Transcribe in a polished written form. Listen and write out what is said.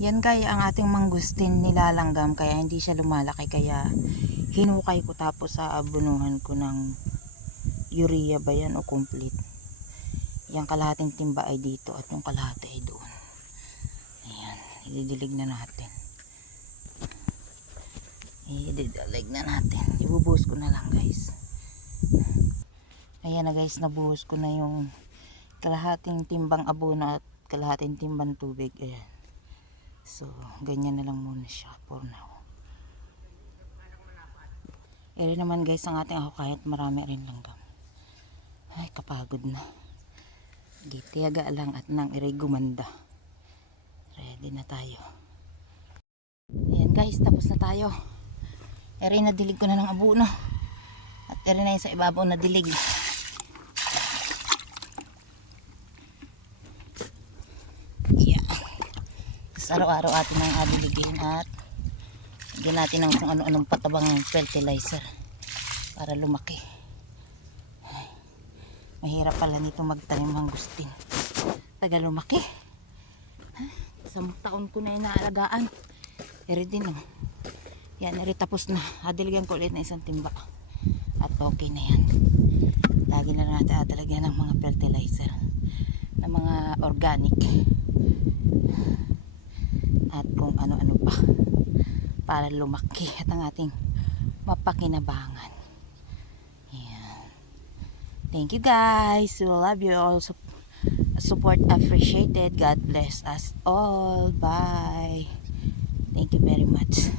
Yan kaya ang ating mangustin nilalanggam kaya hindi siya lumalaki, kaya hinukay ko tapos aabunuhan ko ng urea ba yan o complete. Yung kalahating timba ay dito at yung kalahati ay doon. Ayan, ididilig na natin. Ididilig na natin. Ibubuhos ko na lang guys. Ayan na guys, nabuhos ko na yung kalahating timbang abono at kalahating timbang tubig. Ayan. So, ganyan na lang muna siya for now. Eri naman guys ang ating ako kahit marami rin langgam. Ay, kapagod na. Gitiyaga lang at nang eri gumanda. Ready na tayo. Ayan guys, tapos na tayo. Eri nadilig ko na ng abono. At eri na yung sa ibabaw na dilig. Yeah. Araw-araw atin ang adiligin at bigyan natin ng kung ano-anong patabang fertilizer para lumaki. Ay, mahirap pala nito magtanim mangustin. Taga lumaki. Isang taon ko na yung naalagaan. Eri din oh. Yan, eri tapos na. Adiligan ko ulit na isang timba. At okay na yan. Lagi na natin adiligan ng mga fertilizer. Ng mga organic. At kung ano-ano pa para lumaki at ang ating mapakinabangan. Ayan. Thank you guys. We love you all. Support appreciated. God bless us all. Bye. Thank you very much.